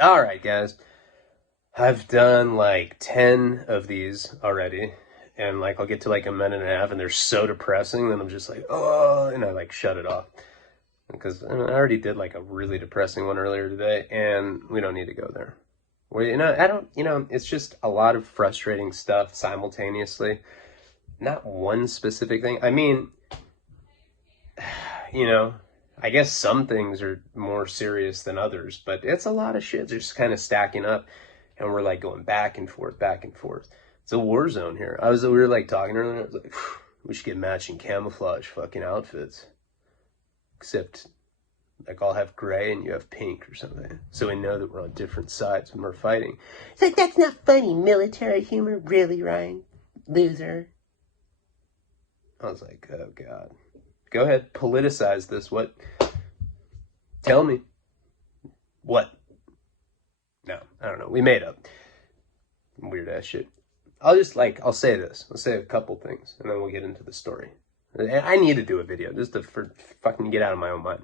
All right, guys. I've done like 10 of these already. And like I'll get to like a minute and a half and they're so depressing that I'm just like, oh, and I like shut it off. Because I already did like a really depressing one earlier today and we don't need to go there. I don't, it's just a lot of frustrating stuff simultaneously. Not one specific thing. I mean, you know, I guess some things are more serious than others, but it's a lot of shit just kind of stacking up, and we're like going back and forth, back and forth. It's a war zone here. We were like talking earlier. I was like, we should get matching camouflage fucking outfits, except like I'll have gray and you have pink or something, so we know that we're on different sides when we're fighting. It's like, that's not funny military humor, really, Ryan? Loser. I was like, oh god. Go ahead, politicize this. What? Tell me. What? No, I don't know. We made up. Weird ass shit. I'll say this. I'll say a couple things, and then we'll get into the story. I need to do a video just to fucking get out of my own mind.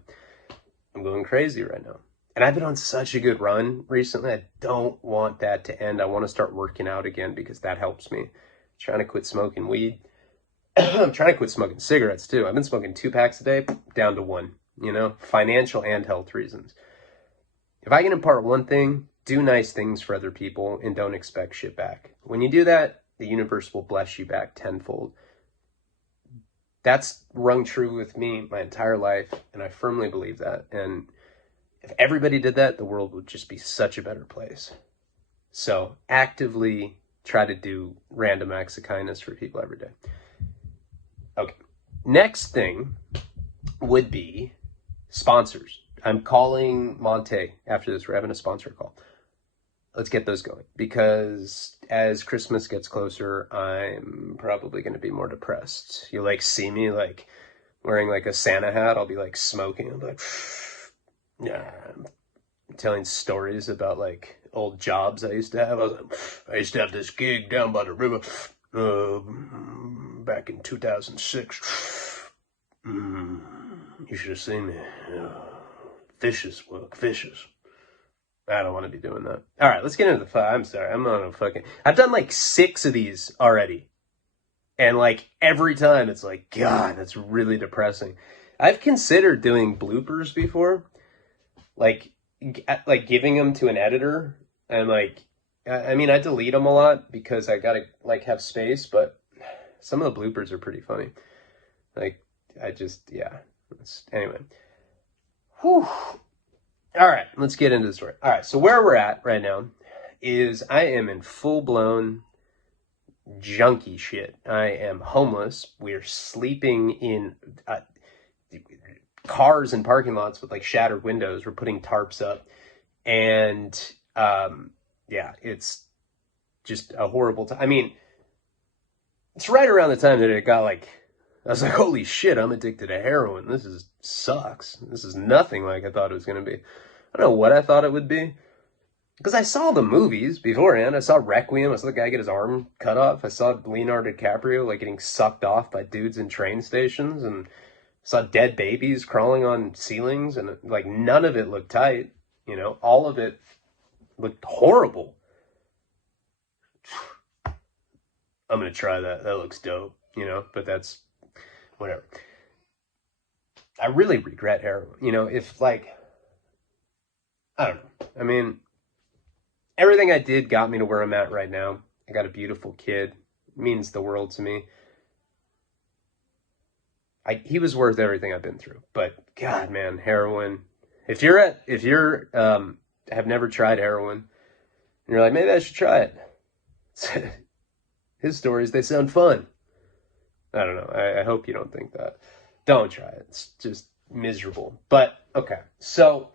I'm going crazy right now. And I've been on such a good run recently. I don't want that to end. I want to start working out again because that helps me. I'm trying to quit smoking weed. I'm trying to quit smoking cigarettes too. I've been smoking 2 packs a day, down to 1, financial and health reasons. If I can impart one thing, do nice things for other people and don't expect shit back. When you do that, the universe will bless you back tenfold. That's rung true with me my entire life, and I firmly believe that. And if everybody did that, the world would just be such a better place. So actively try to do random acts of kindness for people every day. Okay, next thing would be sponsors. I'm calling Monte after this. We're having a sponsor call. Let's get those going, because as Christmas gets closer, I'm probably going to be more depressed. You like see me like wearing like a Santa hat. I'll be like smoking. I'll be like, yeah, I'm telling stories about like old jobs I used to have. I used to have this gig down by the river back in 2006. You should have seen me. Vicious work, vicious. I don't want to be doing that. All right, let's get into the I'm sorry. I'm on a fucking... I've done like 6 of these already. And like every time it's like, God, that's really depressing. I've considered doing bloopers before. Like giving them to an editor. And like, I mean, I delete them a lot because I gotta like have space. But some of the bloopers are pretty funny. Like, anyway. Whew. All right, let's get into the story. All right, so where we're at right now is I am in full-blown junkie shit. I am homeless. We're sleeping in cars and parking lots with like shattered windows. We're putting tarps up. And it's just a horrible time. I mean, it's right around the time that it got like, I was like, holy shit, I'm addicted to heroin. This sucks. This is nothing like I thought it was going to be. I don't know what I thought it would be. Because I saw the movies beforehand. I saw Requiem. I saw the guy get his arm cut off. I saw Leonardo DiCaprio like getting sucked off by dudes in train stations. And saw dead babies crawling on ceilings. And like none of it looked tight. All of it looked horrible. I'm going to try that. That looks dope. But that's... whatever. I really regret heroin. If like, I don't know. I mean, everything I did got me to where I'm at right now. I got a beautiful kid. It means the world to me. He was worth everything I've been through. But God, man, heroin. If you're have never tried heroin, and you're like, maybe I should try it. His stories, they sound fun. I don't know. I hope you don't think that. Don't try it. It's just miserable. But, okay. So,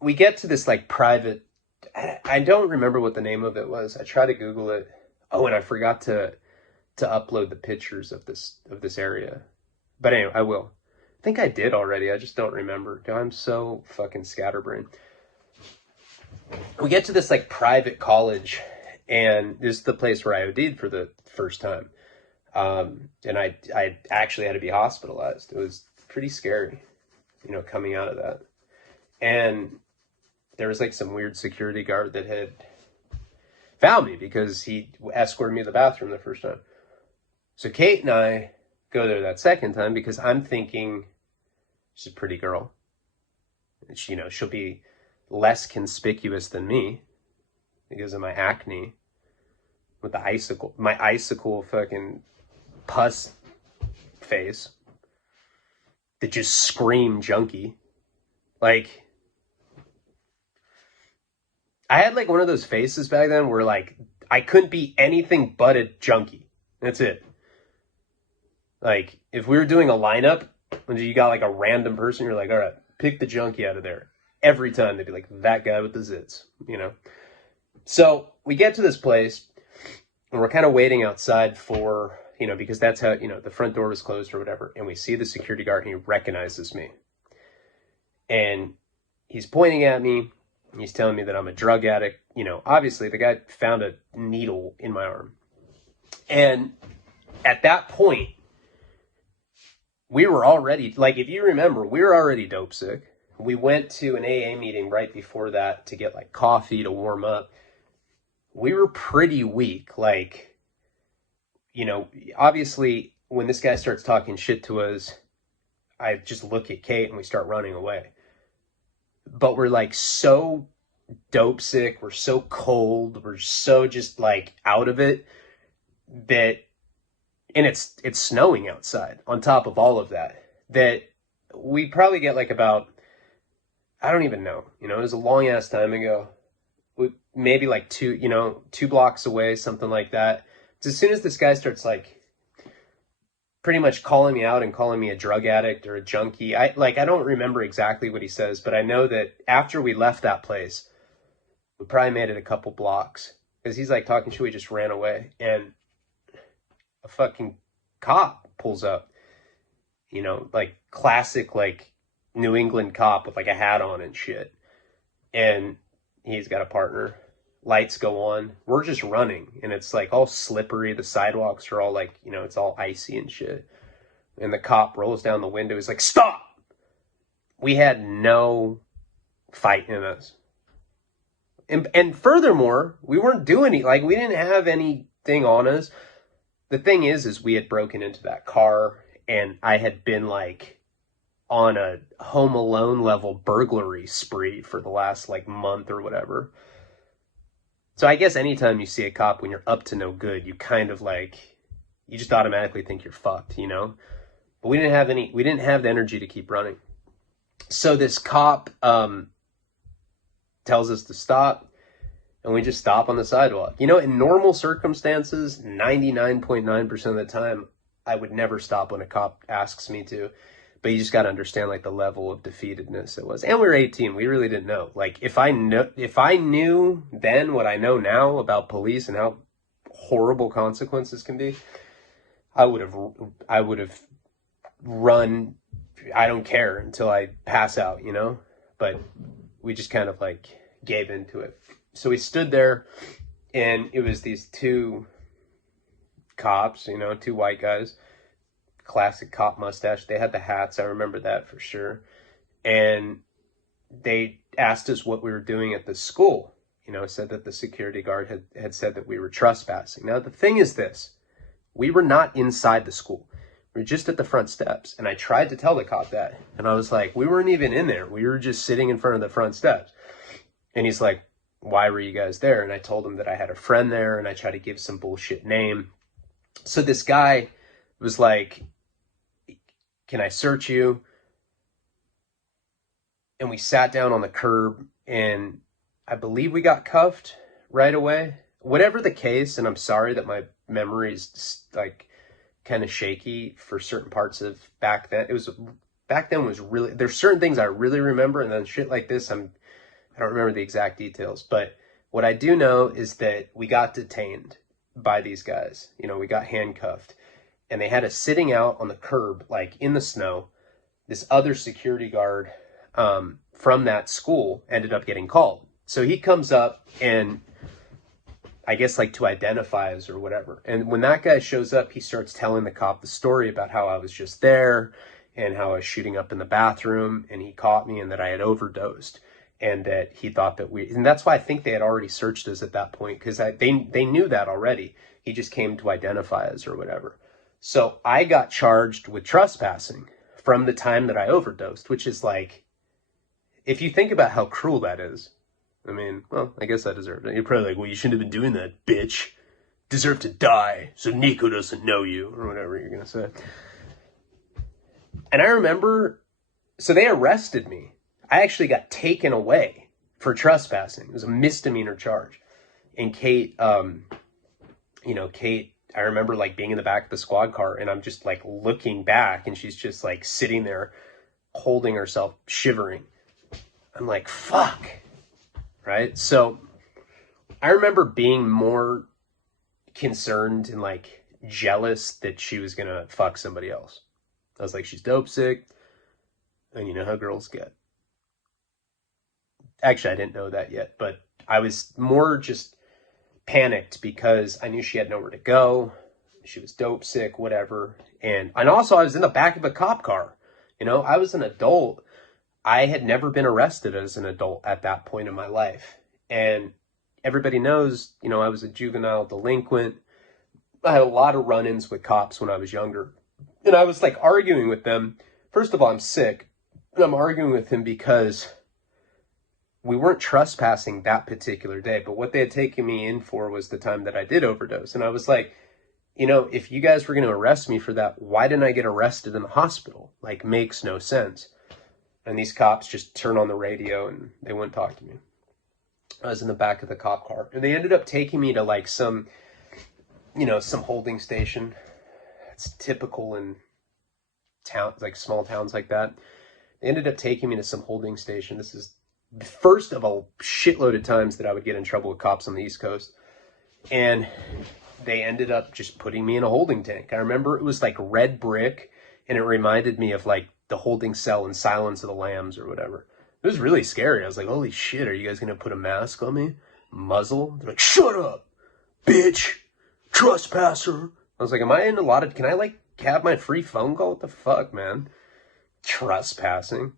we get to this, like, private... I don't remember what the name of it was. I tried to Google it. Oh, and I forgot to upload the pictures of this area. But anyway, I will. I think I did already. I just don't remember. I'm so fucking scatterbrained. We get to this, like, private college... and this is the place where I OD'd for the first time. And I actually had to be hospitalized. It was pretty scary, coming out of that. And there was like some weird security guard that had found me because he escorted me to the bathroom the first time. So Kate and I go there that second time because I'm thinking she's a pretty girl. She, she'll be less conspicuous than me because of my acne with my icicle fucking pus face that just scream junkie. Like, I had like one of those faces back then where like I couldn't be anything but a junkie. That's it. Like, if we were doing a lineup, when you got like a random person, you're like, all right, pick the junkie out of there. Every time they'd be like, that guy with the zits, So we get to this place and we're kind of waiting outside for, because that's how, the front door was closed or whatever. And we see the security guard and he recognizes me. And he's pointing at me. He's telling me that I'm a drug addict. Obviously the guy found a needle in my arm. And at that point, we were already, like, if you remember, we were already dope sick. We went to an AA meeting right before that to get like coffee to warm up. We were pretty weak. Like, obviously when this guy starts talking shit to us, I just look at Kate and we start running away. But we're like so dope sick. We're so cold. We're so just like out of it that, and it's snowing outside on top of all of that, that we probably get like about, I don't even know, it was a long ass time ago. Maybe like two blocks away, something like that. It's as soon as this guy starts like pretty much calling me out and calling me a drug addict or a junkie. I don't remember exactly what he says, but I know that after we left that place, we probably made it a couple blocks because he's like talking shit. We just ran away and a fucking cop pulls up, like classic, like New England cop with like a hat on and shit. And he's got a partner. Lights go on. We're just running and it's like all slippery. The sidewalks are all like, it's all icy and shit. And the cop rolls down the window. He's like, stop. We had no fight in us. And furthermore, we weren't doing it. Like, we didn't have anything on us. The thing is we had broken into that car and I had been like on a Home Alone level burglary spree for the last like month or whatever. So I guess anytime you see a cop when you're up to no good, you kind of like, you just automatically think you're fucked, But we didn't have the energy to keep running. So this cop tells us to stop, and we just stop on the sidewalk. In normal circumstances, 99.9% of the time, I would never stop when a cop asks me to. But you just got to understand like the level of defeatedness it was. And we were 18. We really didn't know. Like, if I knew then what I know now about police and how horrible consequences can be, I would have run, I don't care, until I pass out, But we just kind of like gave into it. So we stood there and it was these two cops, two white guys. Classic cop mustache. They had the hats. I remember that for sure. And they asked us what we were doing at the school. Said that the security guard had said that we were trespassing. Now, the thing is this. We were not inside the school. We were just at the front steps. And I tried to tell the cop that. And I was like, we weren't even in there. We were just sitting in front of the front steps. And he's like, why were you guys there? And I told him that I had a friend there. And I tried to give some bullshit name. So this guy was like, can I search you? And we sat down on the curb and I believe we got cuffed right away. Whatever the case, and I'm sorry that my memory is like kind of shaky for certain parts of back then. Back then was really, there's certain things I really remember, and then shit like this, I don't remember the exact details. But what I do know is that we got detained by these guys. We got handcuffed. And they had us sitting out on the curb, like in the snow. This other security guard from that school ended up getting called. So he comes up and I guess like to identify us or whatever. And when that guy shows up, he starts telling the cop the story about how I was just there and how I was shooting up in the bathroom and he caught me and that I had overdosed and that he thought that and that's why I think they had already searched us at that point, because they knew that already. He just came to identify us or whatever. So I got charged with trespassing from the time that I overdosed, which is like, if you think about how cruel that is, I mean, well, I guess I deserved it. You're probably like, well, you shouldn't have been doing that, bitch. Deserve to die so Nico doesn't know you, or whatever you're going to say. And I remember, so they arrested me. I actually got taken away for trespassing. It was a misdemeanor charge. And Kate, Kate, I remember like being in the back of the squad car and I'm just like looking back and she's just like sitting there holding herself, shivering. I'm like, fuck. Right? So I remember being more concerned and like jealous that she was going to fuck somebody else. I was like, she's dope sick. And you know how girls get. Actually, I didn't know that yet, but I was more just panicked because I knew she had nowhere to go. She was dope sick, whatever. And also I was in the back of a cop car. You know, I was an adult. I had never been arrested as an adult at that point in my life. And everybody knows, you know, I was a juvenile delinquent. I had a lot of run-ins with cops when I was younger. And I was like arguing with them. First of all, I'm sick. And I'm arguing with him because we weren't trespassing that particular day, but what they had taken me in for was the time that I did overdose. And I was like, you know, if you guys were going to arrest me for that, why didn't I get arrested in the hospital? Like, makes no sense. And these cops just turn on the radio and they wouldn't talk to me. I was in the back of the cop car and they ended up taking me to like some holding station. It's typical in towns, like small towns like that. They ended up taking me to some holding station. This is the first of a shitload of times that I would get in trouble with cops on the East Coast. And they ended up just putting me in a holding tank. I remember it was like red brick and it reminded me of like the holding cell in Silence of the Lambs or whatever. It was really scary. I was like, holy shit, are you guys going to put a mask on me? Muzzle? They're like, shut up, bitch, trespasser. I was like, am I in a lot of, can I like have my free phone call? What the fuck, man? Trespassing.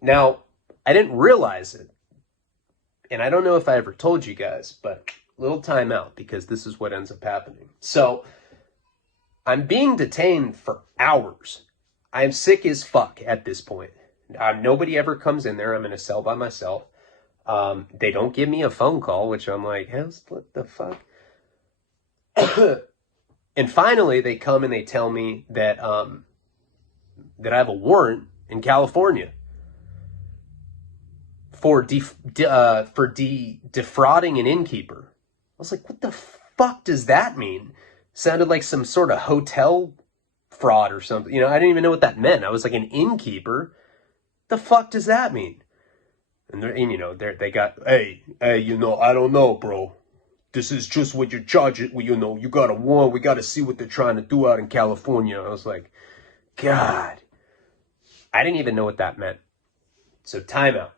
Now, I didn't realize it. And I don't know if I ever told you guys, but little time out because this is what ends up happening. So I'm being detained for hours. I'm sick as fuck at this point. Nobody ever comes in there. I'm in a cell by myself. They don't give me a phone call, which I'm like, what the fuck? And finally, they come and they tell me that that I have a warrant in California for defrauding an innkeeper. I was like, what the fuck does that mean? Sounded like some sort of hotel fraud or something. You know, I didn't even know what that meant. I was like, an innkeeper? The fuck does that mean? And they got, hey, you know, I don't know, bro. This is just what you're charged with, you know, you got a warrant. We got to see what they're trying to do out in California. I was like, God. I didn't even know what that meant. So timeout.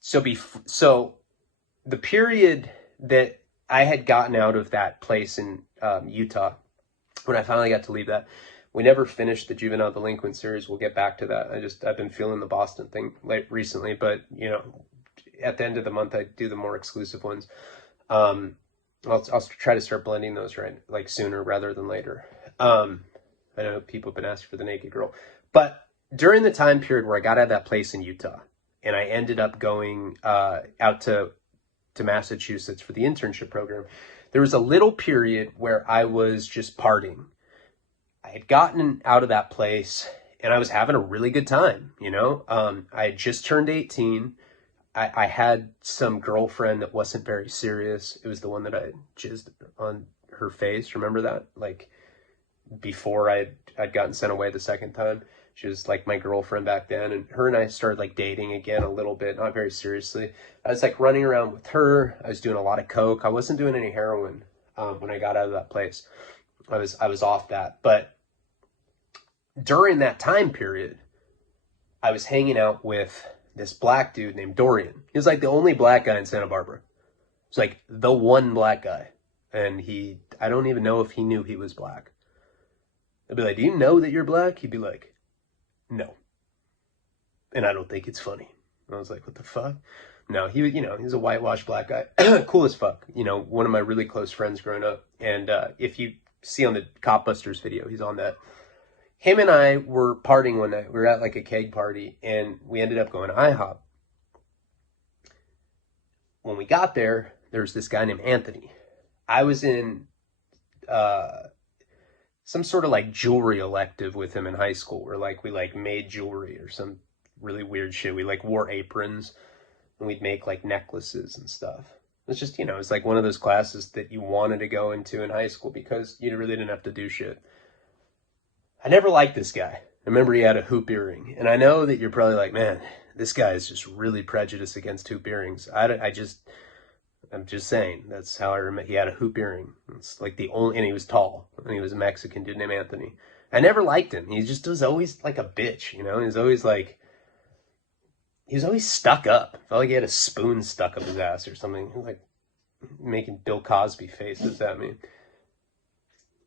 So the period that I had gotten out of that place in Utah, when I finally got to leave that, we never finished the juvenile delinquent series. We'll get back to that. I've been feeling the Boston thing recently, but you know, at the end of the month, I do the more exclusive ones. I'll try to start blending those right, like sooner rather than later. I know people have been asking for the naked girl, but during the time period where I got out of that place in Utah and I ended up going out to Massachusetts for the internship program, there was a little period where I was just partying. I had gotten out of that place and I was having a really good time, you know. I had just turned 18. I had some girlfriend that wasn't very serious. It was the one that I jizzed on her face. Remember that? Like before I'd gotten sent away the second time. She was like my girlfriend back then, and her and I started like dating again a little bit, not very seriously. I was like running around with her. I was doing a lot of coke. I wasn't doing any heroin when I got out of that place. I was off that. But during that time period, I was hanging out with this black dude named Dorian. He was like the only black guy in Santa Barbara. It's like the one black guy. And I don't even know if he knew he was black. I'd be like, do you know that you're black? He'd be like, no. And I don't think it's funny. I was like, what the fuck? No, he's a whitewashed black guy. Cool as fuck. One of my really close friends growing up. And if you see on the Cop Busters video, he's on that. Him and I were partying one night. We were at like a keg party, and we ended up going to IHOP. When we got there, there was this guy named Anthony. I was in some sort of like jewelry elective with him in high school, where like we like made jewelry or some really weird shit. We like wore aprons, and we'd make like necklaces and stuff. It's just, it's like one of those classes that you wanted to go into in high school because you really didn't have to do shit. I never liked this guy. I remember he had a hoop earring. And I know that you're probably like, man, this guy is just really prejudiced against hoop earrings. I'm just saying, that's how I remember. He had a hoop earring. It's like and he was tall. And he was a Mexican dude named Anthony. I never liked him. He just was always like a bitch, He was always stuck up. Felt like he had a spoon stuck up his ass or something. He was like making Bill Cosby faces at me.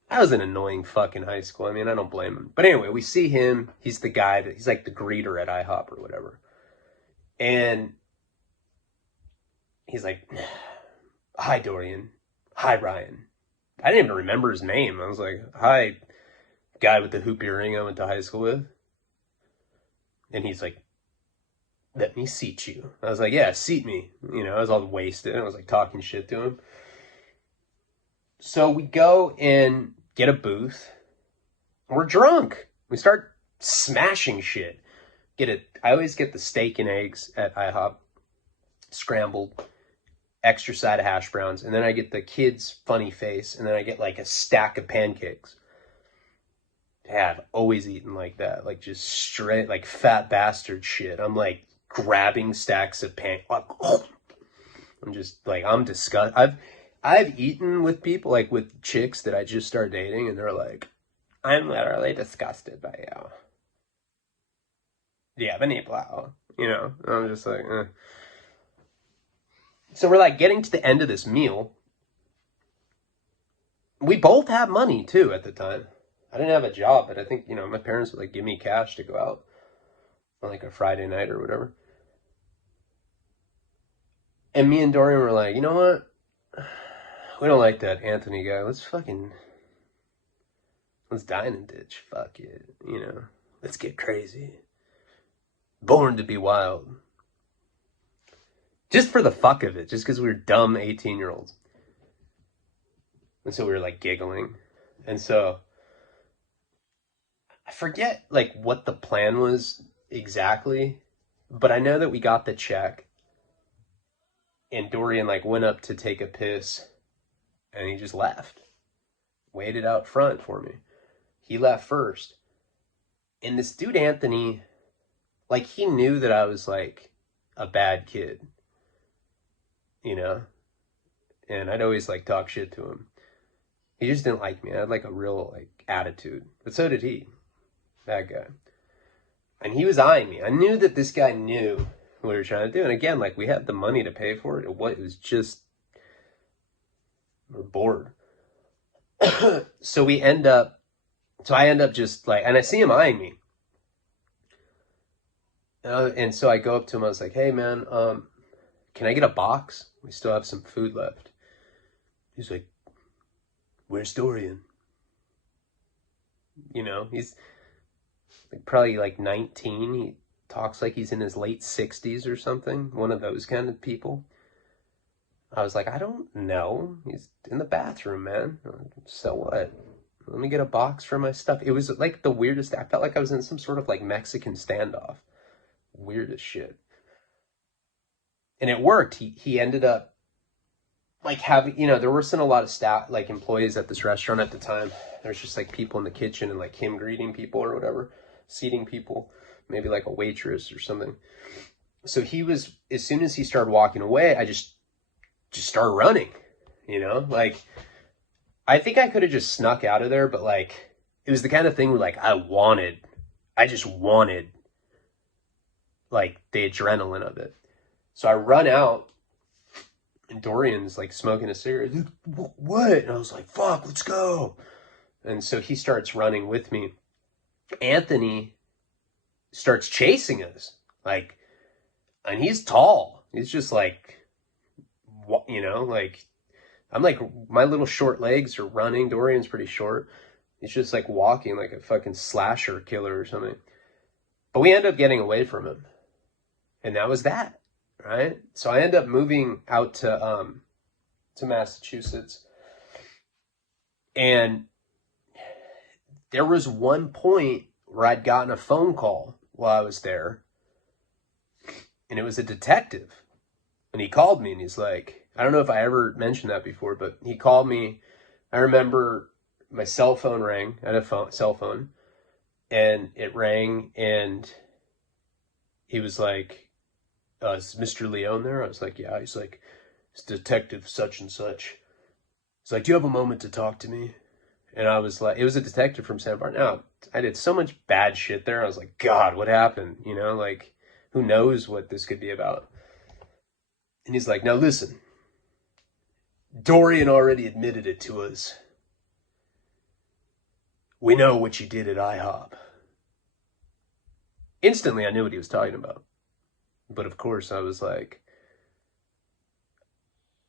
I was an annoying fuck in high school. I mean, I don't blame him. But anyway, we see him. He's the guy he's like the greeter at IHOP or whatever. And he's like, hi, Dorian. Hi, Ryan. I didn't even remember his name. I was like, hi, guy with the hoop earring I went to high school with. And he's like, let me seat you. I was like, yeah, seat me. I was all wasted. I was like talking shit to him. So we go and get a booth. We're drunk. We start smashing shit. I always get the steak and eggs at IHOP, scrambled, extra side of hash browns, and then I get the kids' funny face, and then I get like a stack of pancakes. Yeah, I've always eaten like that, like just straight, like fat bastard shit. I'm like grabbing stacks of I'm just like, I'm disgusted. I've eaten with people, like with chicks that I just started dating, and they're like, I'm literally disgusted by you. Yeah, beniplau. I'm just like, eh. So we're like getting to the end of this meal. We both have money too at the time. I didn't have a job, but I think, my parents would like give me cash to go out on like a Friday night or whatever. And me and Dorian were like, you know what? We don't like that Anthony guy. Let's dine and ditch. Fuck it. Let's get crazy. Born to be wild. Just for the fuck of it. Just because we were dumb 18-year-olds. And so we were like giggling. And so I forget like what the plan was exactly. But I know that we got the check. And Dorian like went up to take a piss. And he just left. Waited out front for me. He left first. And this dude, Anthony, like he knew that I was like a bad kid. And I'd always like talk shit to him. He just didn't like me. I had like a real like attitude. But so did he. That guy. And he was eyeing me. I knew that this guy knew what we were trying to do. And again, like we had the money to pay for it. It was just, we're bored. So I end up just like, and I see him eyeing me. And so I go up to him. I was like, hey man, can I get a box? We still have some food left. He's like, where's Dorian? He's like probably like 19. He talks like he's in his late 60s or something. One of those kind of people. I was like, I don't know. He's in the bathroom, man. So what? Let me get a box for my stuff. It was like the weirdest. I felt like I was in some sort of like Mexican standoff. Weird as shit. And it worked. He ended up like having, there wasn't a lot of staff, like employees at this restaurant at the time. There's just like people in the kitchen and like him greeting people or whatever, seating people, maybe like a waitress or something. So as soon as he started walking away, I just started running, like I think I could have just snuck out of there, but like it was the kind of thing where like I just wanted like the adrenaline of it. So I run out and Dorian's like smoking a cigarette. What? And I was like, fuck, let's go. And so he starts running with me. Anthony starts chasing us, like, and he's tall. He's just like, you know, like, I'm like, my little short legs are running. Dorian's pretty short. He's just like walking like a fucking slasher killer or something. But we end up getting away from him. And that was that, right? So I end up moving out to Massachusetts. And there was one point where I'd gotten a phone call while I was there. And it was a detective. And he called me and he's like, I don't know if I ever mentioned that before, but he called me. I remember my cell phone rang. I had a cell phone. And it rang and he was like, is Mr. Leone there? I was like, yeah. He's like, it's Detective such and such. He's like, do you have a moment to talk to me? And I was like, it was a detective from Santa Barbara. Now, I did so much bad shit there. I was like, God, what happened? You know, like, who knows what this could be about? And he's like, now listen, Dorian already admitted it to us. We know what you did at IHOP. Instantly, I knew what he was talking about. But of course, I was like,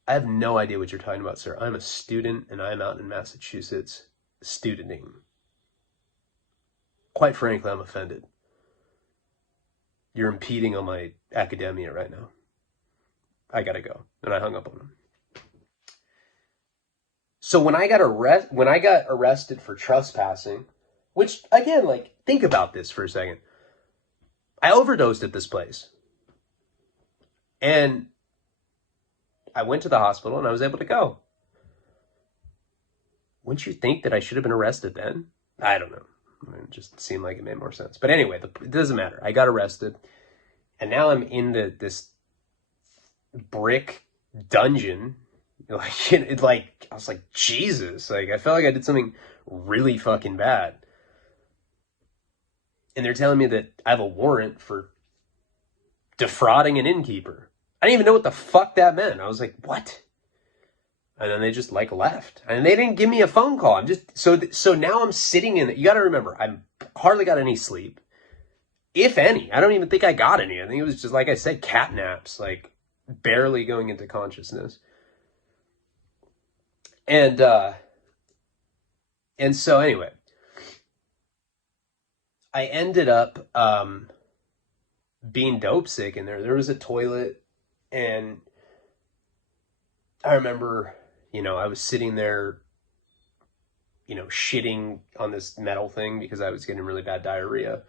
I have no idea what you're talking about, sir. I'm a student and I'm out in Massachusetts studenting. Quite frankly, I'm offended. You're impeding on my academia right now. I gotta go. And I hung up on him. So when I got arrested for trespassing, which again, like, think about this for a second. I overdosed at this place. And I went to the hospital and I was able to go. Wouldn't you think that I should have been arrested then? I don't know. It just seemed like it made more sense. But anyway, it doesn't matter. I got arrested. And now I'm in this brick dungeon. Like, I was like, Jesus. Like, I felt like I did something really fucking bad. And they're telling me that I have a warrant for defrauding an innkeeper. I didn't even know what the fuck that meant. I was like, what? And then they just like left. And they didn't give me a phone call. I'm just, so now I'm sitting in it. You got to remember, I hardly got any sleep. If any. I don't even think I got any. I think it was just, like I said, cat naps. Like, barely going into consciousness. And so anyway, I ended up being dope sick in there. There was a toilet, and I remember, you know, I was sitting there, you know, shitting on this metal thing because I was getting really bad diarrhea.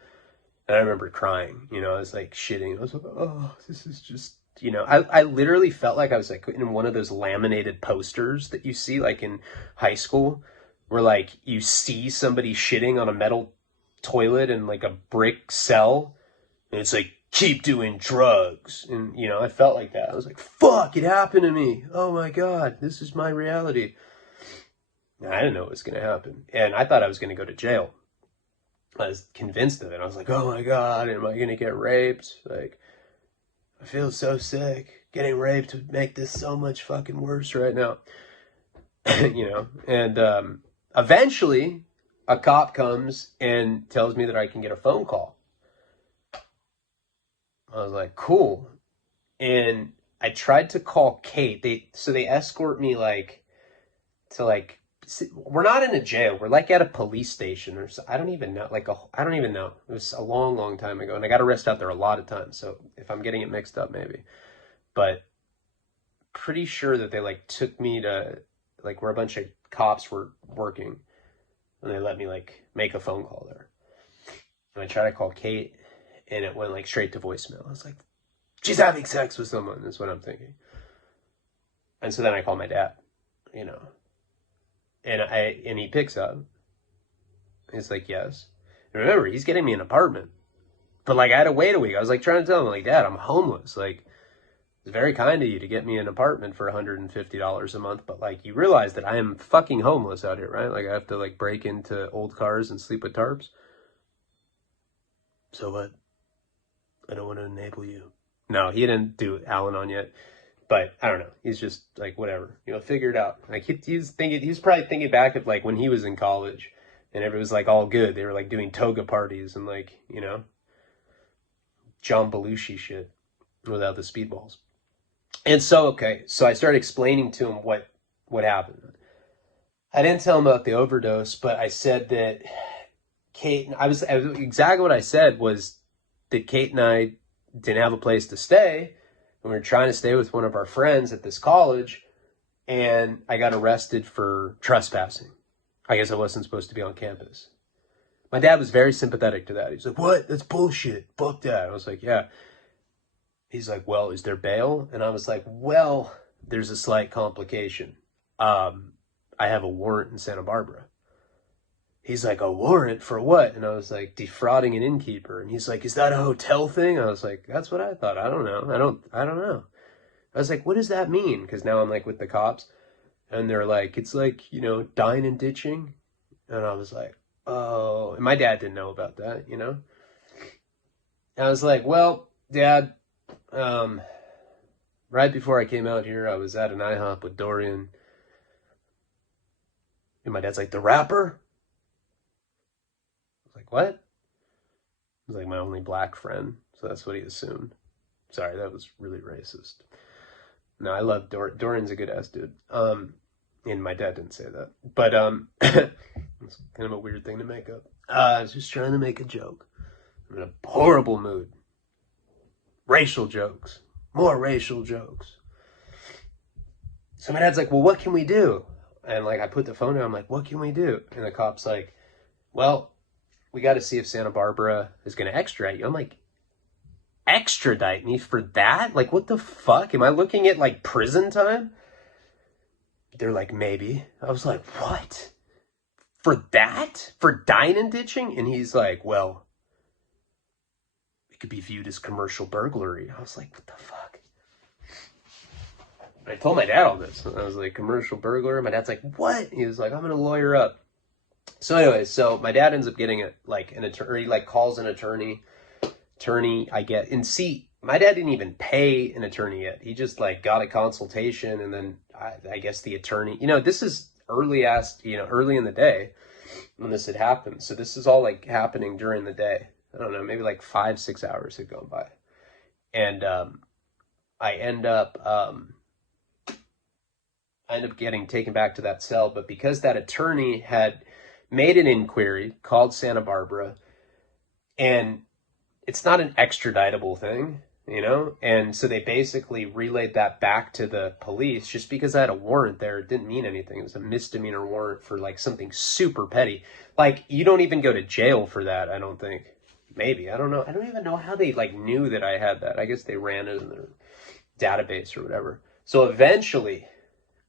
And I remember crying, you know, I was like shitting. I was like, oh, this is just, you know, I literally felt like I was like in one of those laminated posters that you see like in high school where like you see somebody shitting on a metal toilet in like a brick cell. And it's like, keep doing drugs. And, you know, I felt like that. I was like, fuck, it happened to me. Oh my God, this is my reality. And I didn't know what was going to happen. And I thought I was going to go to jail. I was convinced of it. I was like, oh my God, am I going to get raped? Like, I feel so sick. Getting raped would make this so much fucking worse right now. You know, and eventually a cop comes and tells me that I can get a phone call. I was like, cool. And I tried to call Kate. They escort me like to like, we're not in a jail. We're like at a police station or so. I don't even know. I don't even know. It was a long, long time ago. And I got arrested out there a lot of times. So if I'm getting it mixed up, maybe. But pretty sure that they like took me to like where a bunch of cops were working. And they let me like make a phone call there. And I tried to call Kate. And it went like straight to voicemail. I was like, she's having sex with someone, is what I'm thinking. And so then I called my dad, you know. And he picks up. He's like, yes. And remember, he's getting me an apartment. But like I had to wait a week. I was like trying to tell him, like, Dad, I'm homeless. Like, it's very kind of you to get me an apartment for $150 a month. But like you realize that I am fucking homeless out here, right? Like I have to like break into old cars and sleep with tarps. So what? I don't want to enable you. No, he didn't do Al-Anon yet. But I don't know. He's just like, whatever, you know, figure it out. Like he's probably thinking back of like when he was in college And it was like all good. They were like doing toga parties and like, you know, John Belushi shit without the speedballs. And so, okay, so I started explaining to him what happened. I didn't tell him about the overdose, but I said that exactly what I said was that Kate and I didn't have a place to stay, and we were trying to stay with one of our friends at this college, and I got arrested for trespassing. I guess I wasn't supposed to be on campus. My dad was very sympathetic to that. He's like, what? That's bullshit. Fuck that. I was like, yeah. He's like, well, is there bail? And I was like, well, there's a slight complication. I have a warrant in Santa Barbara. He's like, a warrant for what? And I was like, defrauding an innkeeper. And he's like, is that a hotel thing? I was like, that's what I thought. I don't know. I don't know. I was like, what does that mean? Because now I'm like with the cops. And they're like, it's like, you know, dying and ditching. And I was like, oh. And my dad didn't know about that, you know? And I was like, well, Dad, right before I came out here, I was at an IHOP with Dorian. And my dad's like, the rapper? I was like, what? He was like, my only black friend. So that's what he assumed. Sorry, that was really racist. No, I love Dorian's a good ass dude. And my dad didn't say that. But it's kind of a weird thing to make up. I was just trying to make a joke. I'm in a horrible mood. Racial jokes. More racial jokes. So my dad's like, well, what can we do? And like, I put the phone down. I'm like, what can we do? And the cop's like, well, we got to see if Santa Barbara is going to extradite you. I'm like, extradite me for that? Like, what the fuck? Am I looking at like prison time? They're like, maybe. I was like, what? For that? For dying and ditching? And he's like, well, it could be viewed as commercial burglary. I was like, what the fuck? I told my dad all this. I was like, commercial burglary? My dad's like, what? He was like, I'm going to lawyer up. So anyway, so my dad ends up getting an attorney, like calls an attorney, I get, and see, my dad didn't even pay an attorney yet. He just like got a consultation, and then I guess the attorney, you know, this is early in the day when this had happened. So this is all like happening during the day. I don't know, maybe like 5-6 hours had gone by. And I end up getting taken back to that cell, but because that attorney had made an inquiry, called Santa Barbara, and it's not an extraditable thing, you know? And so they basically relayed that back to the police. Just because I had a warrant there, it didn't mean anything. It was a misdemeanor warrant for like something super petty. Like, you don't even go to jail for that, I don't think. Maybe, I don't know. I don't even know how they like knew that I had that. I guess they ran it in their database or whatever. So eventually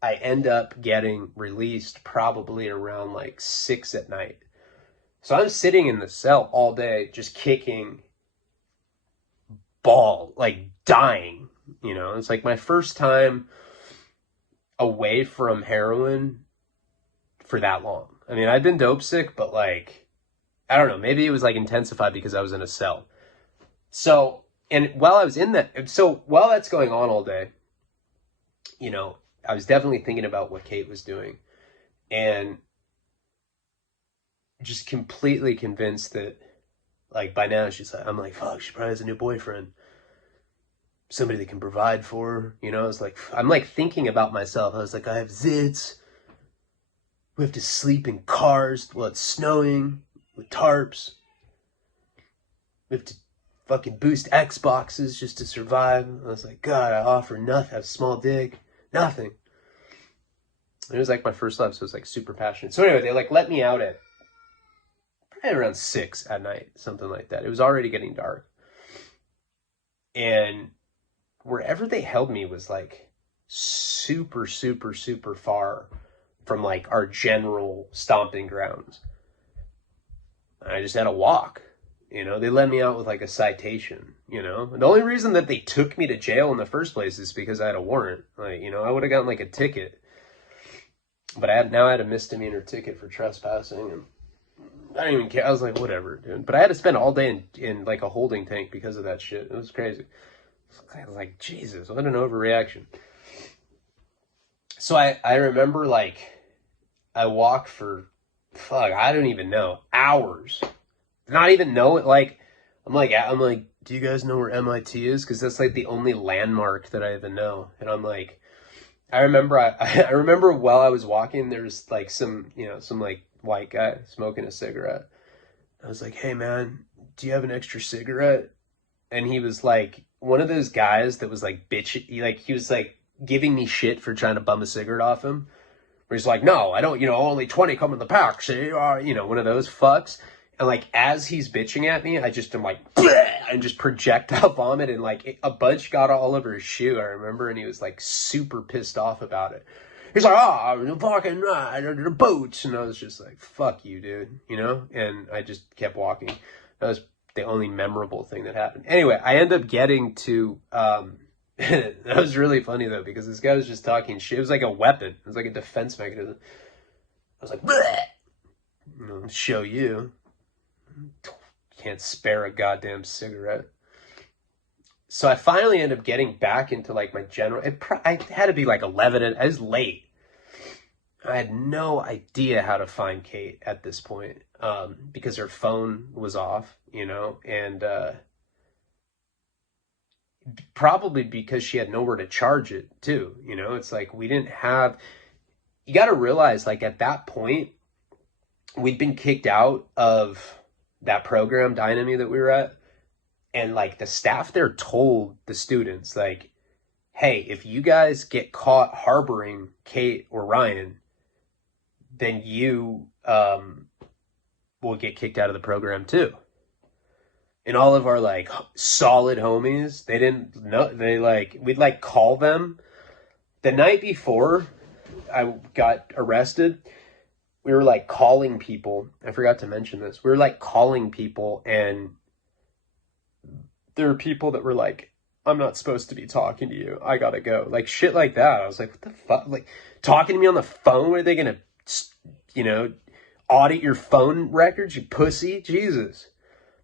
I end up getting released probably around like 6 at night. So I'm sitting in the cell all day, just kicking ball, like dying, you know? It's like my first time away from heroin for that long. I mean, I've been dope sick, but like, I don't know, maybe it was like intensified because I was in a cell. So, and while that's going on all day, you know, I was definitely thinking about what Kate was doing, and just completely convinced that, like, by now I'm like, fuck, she probably has a new boyfriend, somebody that can provide for her, you know? It's like, I'm like thinking about myself. I was like, I have zits, we have to sleep in cars while it's snowing with tarps, we have to fucking boost Xboxes just to survive. I was like, God, I offer nothing, I have small dick, nothing. It was like my first love, so it was like super passionate. So anyway, they like let me out at probably around 6 at night, something like that. It was already getting dark. And wherever they held me was like super, super, super far from like our general stomping grounds. And I just had to walk, you know? They let me out with like a citation, you know? The only reason that they took me to jail in the first place is because I had a warrant. Like, you know, I would have gotten like a ticket. But I had a misdemeanor ticket for trespassing, and I didn't even care. I was like, whatever, dude. But I had to spend all day in like a holding tank because of that shit. It was crazy. I was like, Jesus, what an overreaction. So I remember like I walked for fuck, I don't even know, hours. Not even know it. Like, I'm like, do you guys know where MIT is? Because that's like the only landmark that I even know. And I'm like, I remember, I remember while I was walking, there's like some like white guy smoking a cigarette. I was like, hey man, do you have an extra cigarette? And he was like one of those guys that was like bitchy, like he was like giving me shit for trying to bum a cigarette off him. Where he's like, no, I don't, only 20 come in the pack, see? One of those fucks. And like, as he's bitching at me, I just am like, bleh, and just projectile vomit. And like, a bunch got all over his shoe, I remember. And he was like super pissed off about it. He's like, oh, fucking the boots. And I was just like, fuck you, dude, And I just kept walking. That was the only memorable thing that happened. Anyway, I end up getting to, that was really funny though, because this guy was just talking shit. It was like a weapon. It was like a defense mechanism. I was like, bleh! Show you. Can't spare a goddamn cigarette. So I finally end up getting back into like my general. I had to be like 11. I was late. I had no idea how to find Kate at this point, because her phone was off, and probably because she had nowhere to charge it too. It's like we didn't have. You got to realize, like at that point, we'd been kicked out of that program, Dynamy, that we were at. And like the staff there told the students, like, hey, if you guys get caught harboring Kate or Ryan, then you will get kicked out of the program too. And all of our like solid homies, they didn't know, we'd like call them the night before I got arrested. We were like calling people. I forgot to mention this. We were like calling people, and there were people that were like, I'm not supposed to be talking to you. I gotta go. Like shit like that. I was like, what the fuck? Like talking to me on the phone? Are they gonna, audit your phone records, you pussy? Jesus.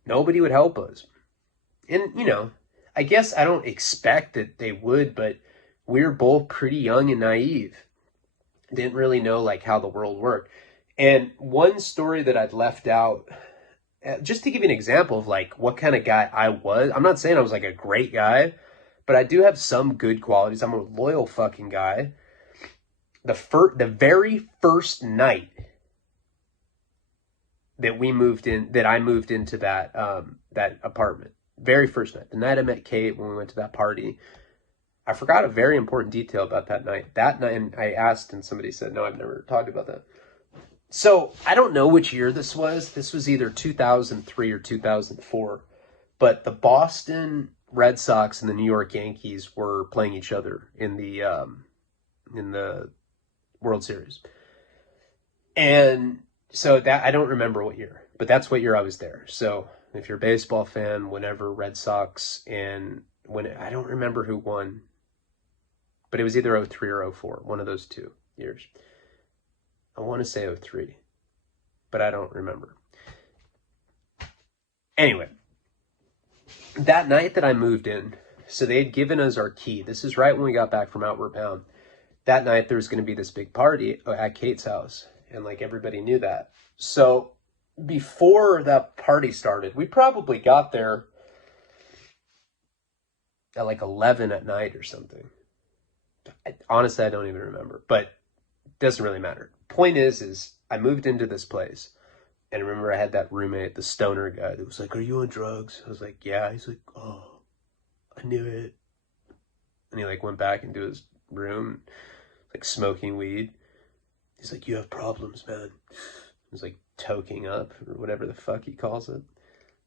Nobody would help us. And, I guess I don't expect that they would, but we were both pretty young and naive. Didn't really know like how the world worked. And one story that I'd left out, just to give you an example of like what kind of guy I was. I'm not saying I was like a great guy, but I do have some good qualities. I'm a loyal fucking guy. The very first night that I moved into that that apartment, very first night, the night I met Kate when we went to that party, I forgot a very important detail about that night. That night, and I asked, and somebody said, no, I've never talked about that. So I don't know which year this was. This was either 2003 or 2004, but the Boston Red Sox and the New York Yankees were playing each other in the World Series. And so that, I don't remember what year, but that's what year I was there. So if you're a baseball fan, whenever Red Sox I don't remember who won, but it was either 03 or 04, one of those 2 years. I want to say 03, but I don't remember. Anyway, that night that I moved in, so they had given us our key. This is right when we got back from Outward Bound. That night there was going to be this big party at Kate's house, and like everybody knew that. So before that party started, we probably got there at like 11 at night or something. Honestly, I don't even remember, but it doesn't really matter. Point is I moved into this place, and I remember I had that roommate, the stoner guy, that was like, are you on drugs? I was like, yeah. He's like, oh, I knew it. And he like went back into his room, like smoking weed. He's like, you have problems, man. He was like toking up or whatever the fuck he calls it.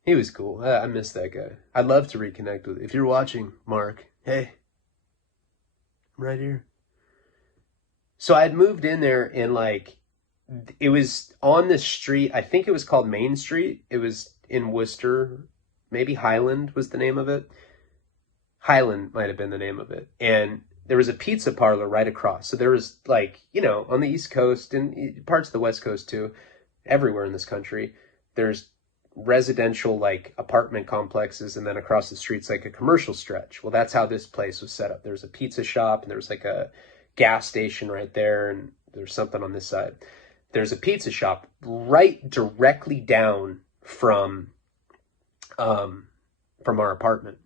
He was cool. I miss that guy. I'd love to reconnect with. If you're watching, Mark, hey, I'm right here. So I had moved in there, and like, it was on this street. I think it was called Main Street. It was in Worcester. Maybe Highland was the name of it. Highland might have been the name of it. And there was a pizza parlor right across. So there was like, on the East Coast and parts of the West Coast too, everywhere in this country, there's residential like apartment complexes, and then across the street's like a commercial stretch. Well, that's how this place was set up. There was a pizza shop, and there was like a gas station right there, and there's something on this side. there's a pizza shop right directly down from our apartment.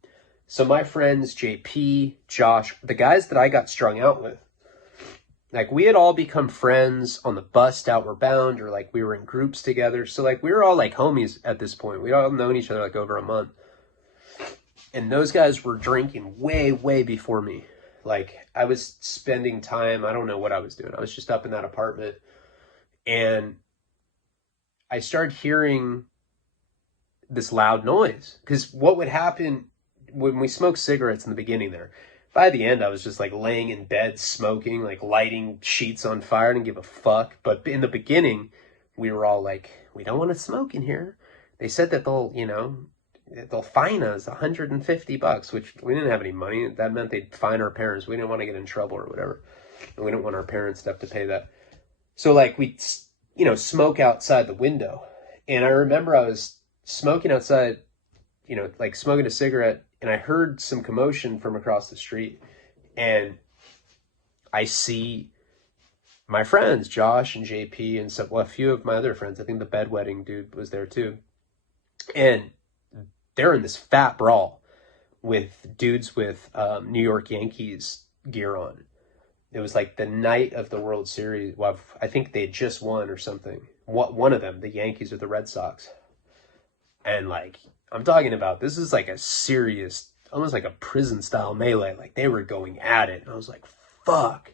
So my friends, JP, Josh, the guys that I got strung out with, like we had all become friends on the bus to Outward Bound, or like we were in groups together. So like we were all like homies at this point. We'd all known each other like over a month. And those guys were drinking way, way before me. Like I was spending time, I don't know what I was doing. I was just up in that apartment, and I started hearing this loud noise. Because what would happen when we smoked cigarettes in the beginning there, by the end I was just like laying in bed smoking, like lighting sheets on fire. I didn't give a fuck. But in the beginning, we were all like, we don't want to smoke in here. They said that they'll fine us $150, which we didn't have any money. That meant they'd fine our parents. We didn't want to get in trouble or whatever. And we didn't want our parents to have to pay that. So like we, smoke outside the window. And I remember I was smoking outside, like smoking a cigarette, and I heard some commotion from across the street. And I see my friends, Josh and JP, and a few of my other friends. I think the bedwetting dude was there too. And they're in this fat brawl with dudes with New York Yankees gear on. It was like the night of the World Series. Well, I think they had just won or something. One of them, the Yankees or the Red Sox. And like, I'm talking about, this is like a serious, almost like a prison style melee. Like they were going at it. And I was like, fuck.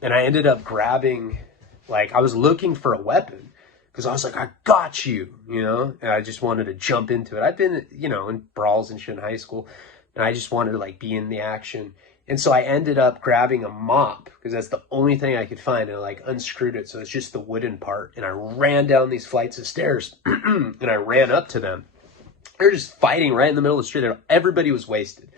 And I ended up grabbing, like I was looking for a weapon. Because I was like, I got you, And I just wanted to jump into it. I've been, in brawls and shit in high school. And I just wanted to, like, be in the action. And so I ended up grabbing a mop. Because that's the only thing I could find. And I, like, unscrewed it. So it's just the wooden part. And I ran down these flights of stairs. And I ran up to them. They were just fighting right in the middle of the street. Everybody was wasted.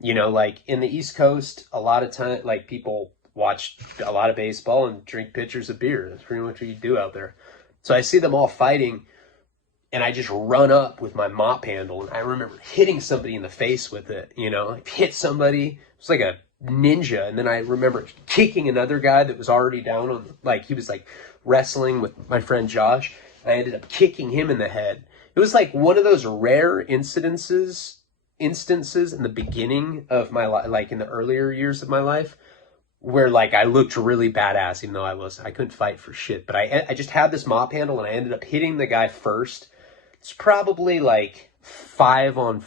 Like, in the East Coast, a lot of time, like, people watch a lot of baseball and drink pitchers of beer. That's pretty much what you do out there. So I see them all fighting, and I just run up with my mop handle, and I remember hitting somebody in the face with it, I hit somebody. It was like a ninja. And then I remember kicking another guy that was already down on, like, he was like wrestling with my friend Josh. I ended up kicking him in the head. It was like one of those rare instances in the beginning of my life, like in the earlier years of my life, where like I looked really badass, even though I couldn't fight for shit. But I just had this mop handle, and I ended up hitting the guy first. It's probably like 5 on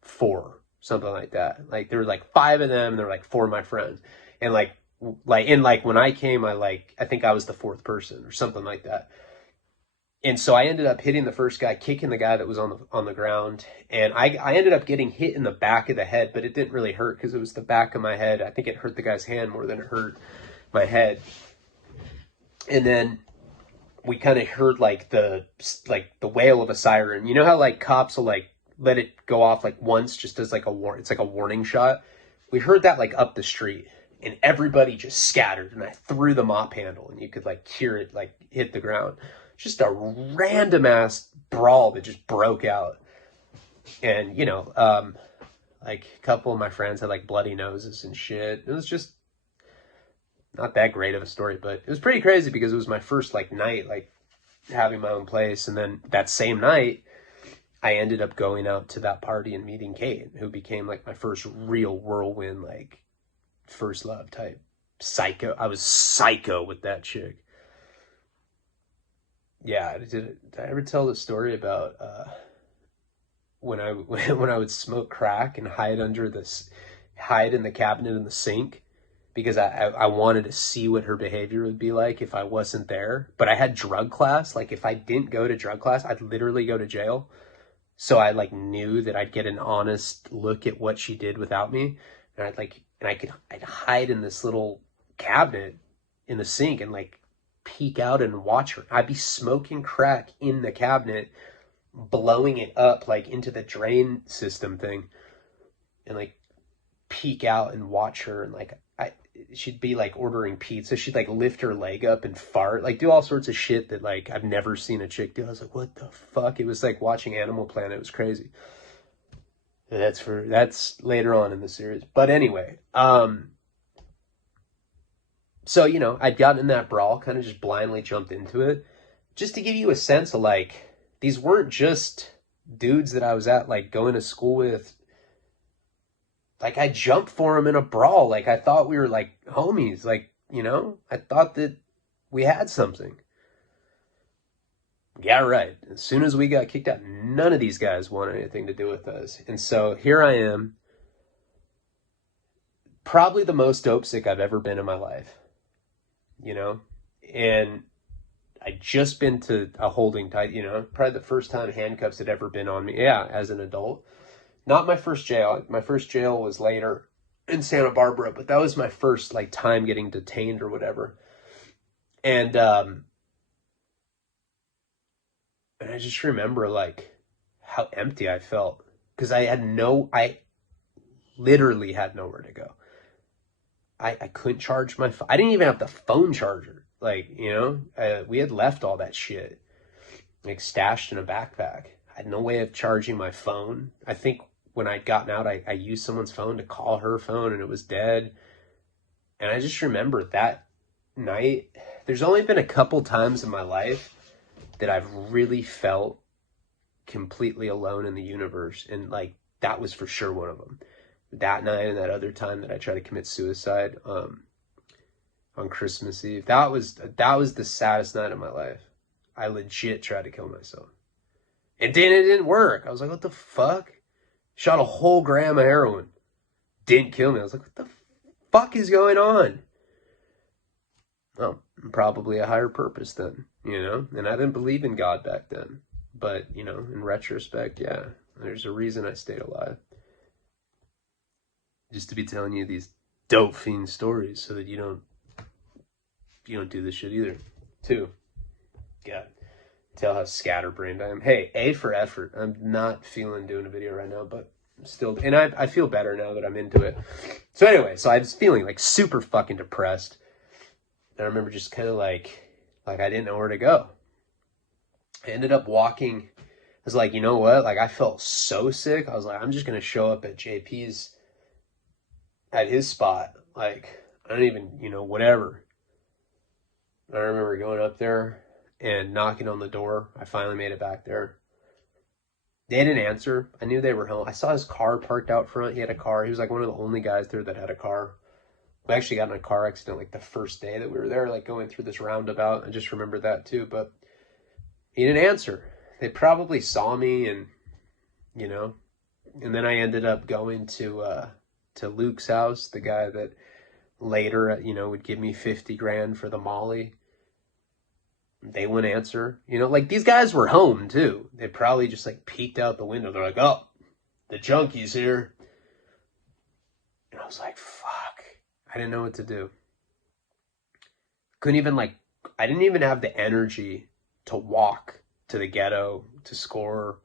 4, something like that. Like there were like 5 of them, and there were like 4 of my friends. And like when I came, I think I was the 4th person or something like that. And so I ended up hitting the first guy, kicking the guy that was on the ground. And I ended up getting hit in the back of the head, but it didn't really hurt because it was the back of my head. I think it hurt the guy's hand more than it hurt my head. And then we kind of heard like the wail of a siren. You know how like cops will like let it go off like once just as like it's like a warning shot. We heard that like up the street, and everybody just scattered, and I threw the mop handle, and you could like hear it like hit the ground. Just a random ass brawl that just broke out. And, like a couple of my friends had like bloody noses and shit. It was just not that great of a story, but it was pretty crazy because it was my first like night, like having my own place. And then that same night, I ended up going out to that party and meeting Kate, who became like my first real whirlwind, like first love type psycho. I was psycho with that chick. Yeah, did I ever tell the story about when I would smoke crack and hide in the cabinet in the sink because I wanted to see what her behavior would be like if I wasn't there. But I had drug class. Like if I didn't go to drug class, I'd literally go to jail. So I like knew that I'd get an honest look at what she did without me, and I'd hide in this little cabinet in the sink and like peek out and watch her. I'd be smoking crack in the cabinet, blowing it up like into the drain system thing, and like peek out and watch her. And like she'd be like ordering pizza. She'd like lift her leg up and fart, like do all sorts of shit that like I've never seen a chick do. I was like, what the fuck? It was like watching Animal Planet. It was crazy. That's later on in the series. But anyway, So, you know, I'd gotten in that brawl, kind of just blindly jumped into it. Just to give you a sense of like, these weren't just dudes that I was at like going to school with. Like I jumped for him in a brawl. Like I thought we were like homies. Like, you know, I thought that we had something. Yeah, right. As soon as we got kicked out, none of these guys wanted anything to do with us. And so here I am, probably the most dope sick I've ever been in my life, you know? And I just been to a holding tight, you know, probably the first time handcuffs had ever been on me. Yeah, as an adult. Not my first jail. My first jail was later in Santa Barbara, but that was my first like time getting detained or whatever. And and I just remember like how empty I felt because I literally had nowhere to go. I couldn't charge my phone. I didn't even have the phone charger. Like, you know, we had left all that shit like stashed in a backpack. I had no way of charging my phone. I think when I'd gotten out, I used someone's phone to call her phone and it was dead. And I just remember that night, there's only been a couple times in my life that I've really felt completely alone in the universe. And like, that was for sure one of them. That night and that other time that I tried to commit suicide on Christmas Eve. That was the saddest night of my life. I legit tried to kill myself. And then it didn't work. I was like, what the fuck? Shot a whole gram of heroin. Didn't kill me. I was like, what the fuck is going on? Well, probably a higher purpose then, you know? And I didn't believe in God back then. But, you know, in retrospect, yeah, there's a reason I stayed alive. Just to be telling you these dope fiend stories so that you don't do this shit either. Too. God. Tell how scatterbrained I am. Hey, A for effort. I'm not feeling doing a video right now, but still, and I feel better now that I'm into it. So anyway, so I was feeling like super fucking depressed. And I remember just kind of like I didn't know where to go. I ended up walking. I was like, you know what? Like I felt so sick. I was like, I'm just going to show up at JP's, at his spot. Like, I don't even, you know, whatever. I remember going up there and knocking on the door. I finally made it back there. They didn't answer. I knew they were home. I saw his car parked out front. He had a car. He was like one of the only guys there that had a car. We actually got in a car accident like the first day that we were there, like going through this roundabout. I just remember that too, but he didn't answer. They probably saw me and, you know, and then I ended up going to Luke's house, the guy that later, you know, would give me 50 grand for the Molly. They wouldn't answer. You know, like these guys were home too. They probably just like peeked out the window. They're like, oh, the junkie's here. And I was like, fuck. I didn't know what to do. Couldn't even like, I didn't even have the energy to walk to the ghetto to score,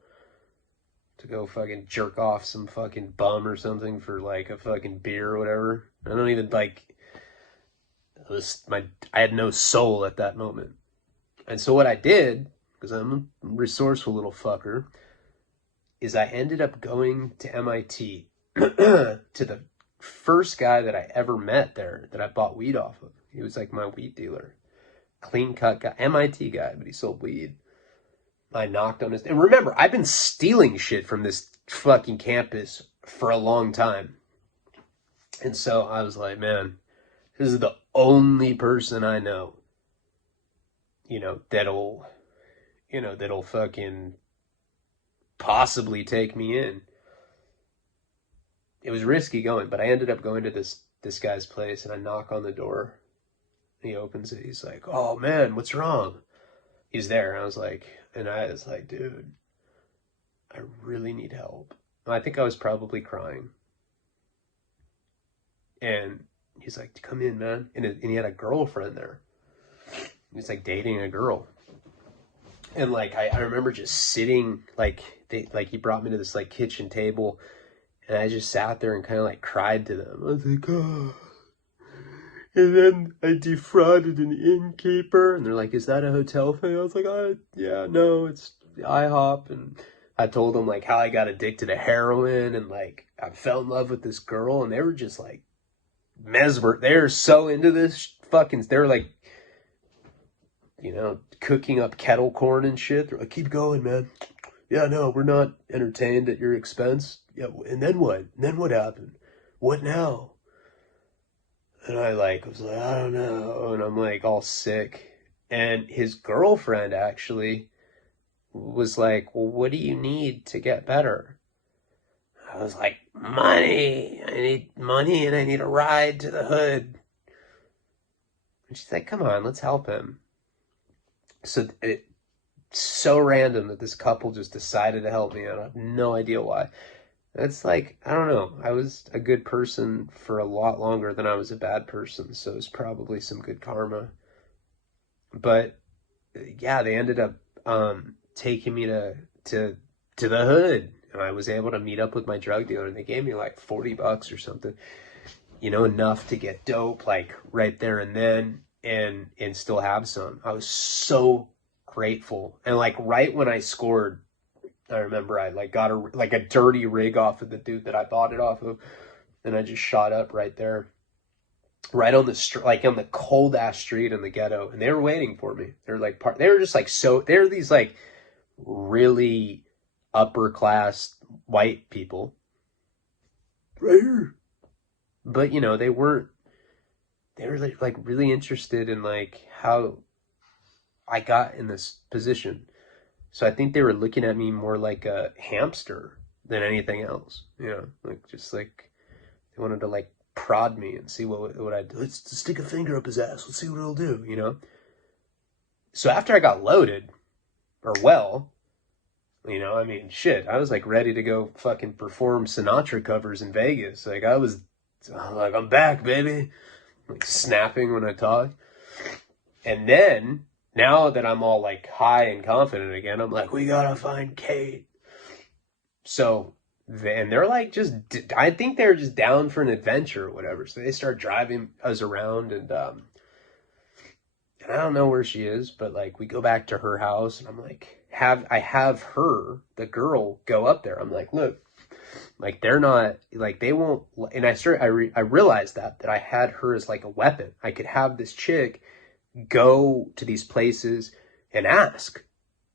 to go fucking jerk off some fucking bum or something for like a fucking beer or whatever. I don't even like, I had no soul at that moment. And so what I did, because I'm a resourceful little fucker, is I ended up going to MIT to the first guy that I ever met there that I bought weed off of. He was like my weed dealer. Clean cut guy, MIT guy, but he sold weed. I knocked on his... And remember, I've been stealing shit from this fucking campus for a long time. And so I was like, man, this is the only person I know, you know, that'll fucking possibly take me in. It was risky going, but I ended up going to this guy's place and I knock on the door. He opens it. He's like, oh man, what's wrong? He's there. And I was like, dude, I really need help. I think I was probably crying. And he's like, come in, man. And he had a girlfriend there. He was like dating a girl. And like, I remember just sitting, like he brought me to this like kitchen table and I just sat there and kind of like cried to them. I was like, oh. And then I defrauded an innkeeper. And they're like, is that a hotel thing? I was like, yeah, no, it's IHOP. And I told them like how I got addicted to heroin and like I fell in love with this girl. And they were just like mesmerized. They're so into this fucking, they're like, you know, cooking up kettle corn and shit. They're like, keep going, man. Yeah, no, we're not entertained at your expense. Yeah, and then what? And then what happened? What now? And I like was like, I don't know. And I'm like all sick. And his girlfriend actually was like, well, what do you need to get better? I was like, money. I need money and I need a ride to the hood. And she's like, come on, let's help him. So it's so random that this couple just decided to help me, and I have no idea why. It's like, I don't know. I was a good person for a lot longer than I was a bad person, so it's probably some good karma. But yeah, they ended up taking me to the hood, and I was able to meet up with my drug dealer, and they gave me like $40 or something, you know, enough to get dope like right there and then, and still have some. I was so grateful. And like right when I scored, I remember I like got a dirty rig off of the dude that I bought it off of, and I just shot up right there, right on the like on the cold ass street in the ghetto, and they were waiting for me. They're like they were just like, so they're these like really upper class white people right here, but you know, they were like really interested in like how I got in this position. So I think they were looking at me more like a hamster than anything else, you know, like just like they wanted to like prod me and see what I'd do. Let's stick a finger up his ass. Let's see what it'll do, you know? So after I got loaded, or well, you know, I mean, shit, I was like ready to go fucking perform Sinatra covers in Vegas. Like I was like, I'm back, baby. Like snapping when I talk. And then, now that I'm all like high and confident again, I'm like, we gotta find Kate. So then they're like, I think they're just down for an adventure or whatever. So they start driving us around, and I don't know where she is, but like we go back to her house, and I'm like, I have her, the girl, go up there. I'm like, look, like they're not, like they won't, and I realized that I had her as like a weapon. I could have this chick go to these places and ask,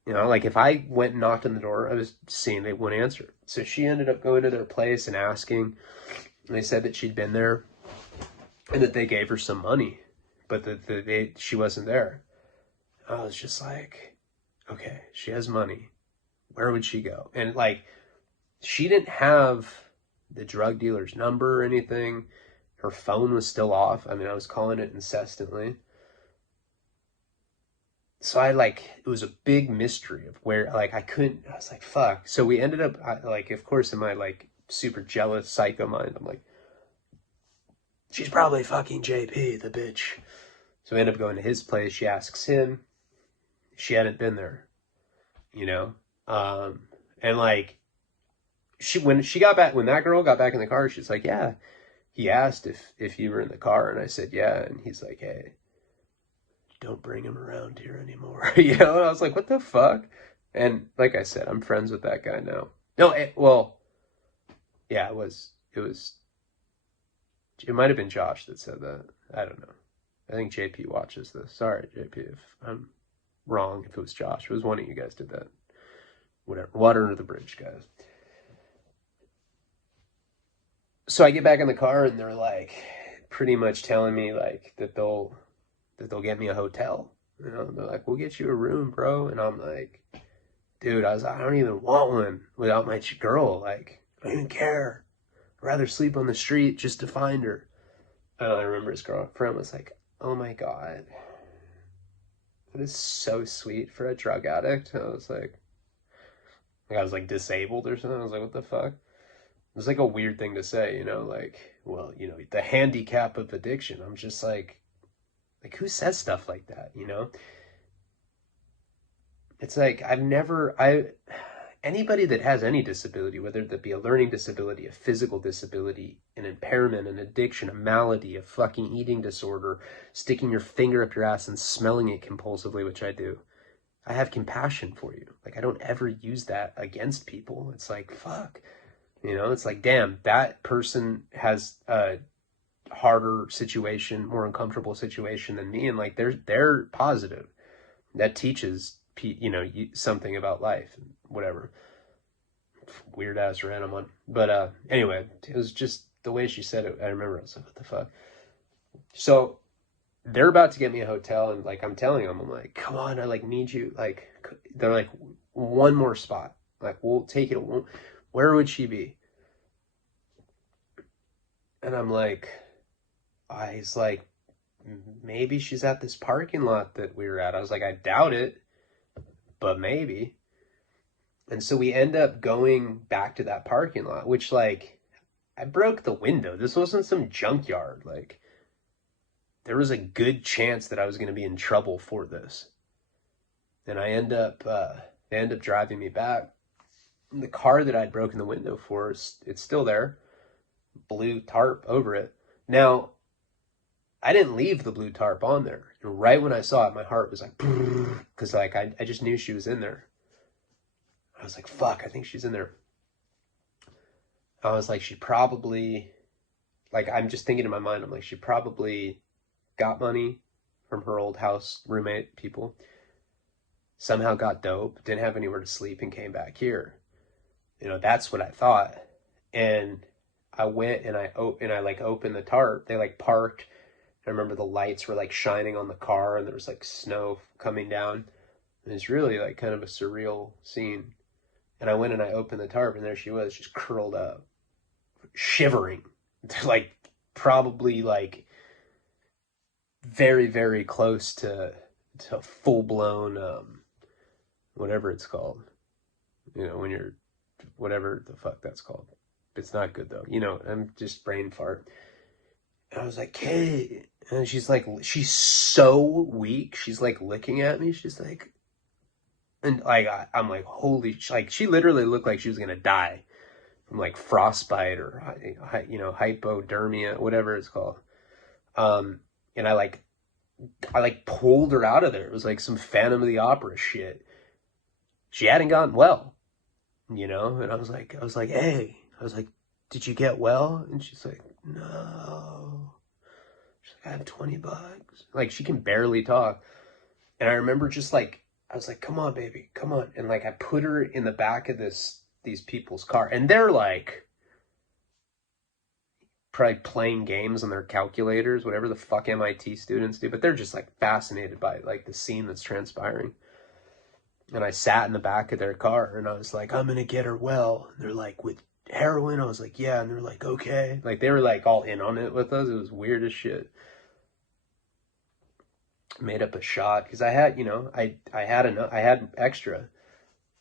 you know, like if I went and knocked on the door, I was seeing they wouldn't answer. So she ended up going to their place and asking, and they said that she'd been there and that they gave her some money, but that she wasn't there. I was just like, okay, she has money. Where would she go? And like, she didn't have the drug dealer's number or anything. Her phone was still off. I mean, I was calling it incessantly. So it was a big mystery of where, like, I was like, fuck. So we ended up, like, of course, in my, like, super jealous psycho mind, I'm like, she's probably fucking JP, the bitch. So we end up going to his place. She asks him. She hadn't been there, you know? And, like, when that girl got back in the car, she's like, yeah. He asked if you were in the car, and I said, yeah. And he's like, hey, don't bring him around here anymore. You know, and I was like, what the fuck? And like I said, I'm friends with that guy now. No, well, yeah, it might have been Josh that said that. I don't know. I think JP watches this. Sorry, JP, if I'm wrong, if it was Josh. It was one of you guys did that. Whatever. Water under the bridge, guys. So I get back in the car, and they're like pretty much telling me like that they'll get me a hotel. You know, they're like, we'll get you a room, bro. And I'm like, dude, I don't even want one without my girl. Like, I don't even care. I'd rather sleep on the street just to find her. And I remember his girlfriend was like, oh my God, that is so sweet for a drug addict. And I was like disabled or something. I was like, what the fuck? It was like a weird thing to say, you know, like, well, you know, the handicap of addiction. I'm just like who says stuff like that, you know? It's like, anybody that has any disability, whether that be a learning disability, a physical disability, an impairment, an addiction, a malady, a fucking eating disorder, sticking your finger up your ass and smelling it compulsively, which I do, I have compassion for you. Like, I don't ever use that against people. It's like, fuck, you know, it's like, damn, that person has a harder situation, more uncomfortable situation than me, and like they're positive. That teaches something about life, whatever. Weird ass random one, but anyway, it was just the way she said it. I remember I was like, what the fuck. So they're about to get me a hotel, and like I'm telling them, I'm like, come on, I like need you. Like they're like, one more spot. Like we'll take it. Where would she be? And I'm like, he's like, maybe she's at this parking lot that we were at. I was like, I doubt it, but maybe. And so we end up going back to that parking lot, which like, I broke the window. This wasn't some junkyard. Like, there was a good chance that I was going to be in trouble for this. And they end up driving me back. The car that I'd broken the window for, it's still there. Blue tarp over it. Now, I didn't leave the blue tarp on there. And right when I saw it, my heart was like, because like I just knew she was in there. I was like, fuck, I think she's in there. I was like, she probably, like, I'm just thinking in my mind, I'm like, she probably got money from her old house roommate people, somehow got dope, didn't have anywhere to sleep, and came back here. That's what I thought. And I went and I like opened the tarp. They like parked. I remember the lights were like shining on the car, and there was like snow coming down. And it's really like kind of a surreal scene. And I went and I opened the tarp, and there she was, just curled up, shivering, like probably like very, very close to full blown whatever it's called. When you're whatever the fuck that's called. It's not good though. I'm just brain fart. And I was like, hey. And she's like, she's so weak. She's like licking at me. She's like, and like, I'm like, holy, like she literally looked like she was going to die from like frostbite or, hypodermia, whatever it's called. And I pulled her out of there. It was like some Phantom of the Opera shit. She hadn't gotten well, and I was like, hey, I was like, did you get well? And she's like, no. She's like, I have $20. Like, she can barely talk. And I remember just like, I was like, come on, baby, come on. And like, I put her in the back of these people's car, and they're like, probably playing games on their calculators, whatever the fuck MIT students do, but they're just like fascinated by like the scene that's transpiring. And I sat in the back of their car, and I was like, I'm gonna get her well. And they're like, with heroin? I was like, yeah. And they're like, okay. Like, they were like all in on it with us. It was weird as shit. Made up a shot because I had, I had extra,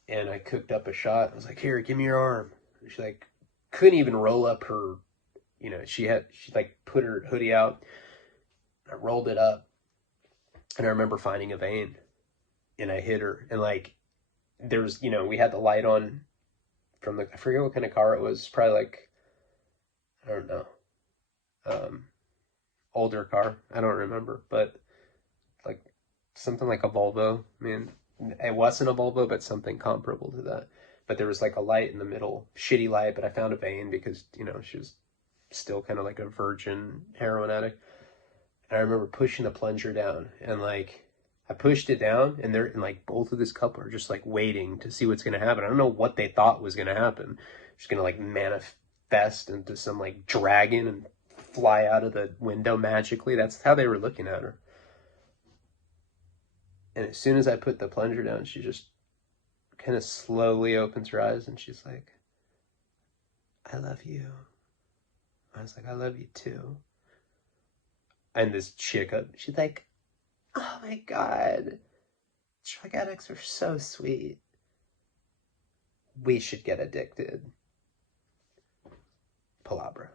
and I cooked up a shot. I was like, here, give me your arm. And she like couldn't even roll up her, she like put her hoodie out. I rolled it up, and I remember finding a vein, and I hit her, and like there was, we had the light on from I forget what kind of car it was. Probably like, I don't know, older car. I don't remember, but like something like a Volvo. I mean, it wasn't a Volvo, but something comparable to that. But there was like a light in the middle, shitty light, but I found a vein because, she was still kind of like a virgin heroin addict. And I remember pushing the plunger down, and like I pushed it down, and like both of this couple are just like waiting to see what's gonna happen. I don't know what they thought was gonna happen. Just gonna like manifest into some like dragon and fly out of the window magically. That's how they were looking at her. And as soon as I put the plunger down, she just kind of slowly opens her eyes, and she's like, I love you. I was like, I love you too. And this chick, she's like, oh my God, drug addicts are so sweet. We should get addicted. Palabra.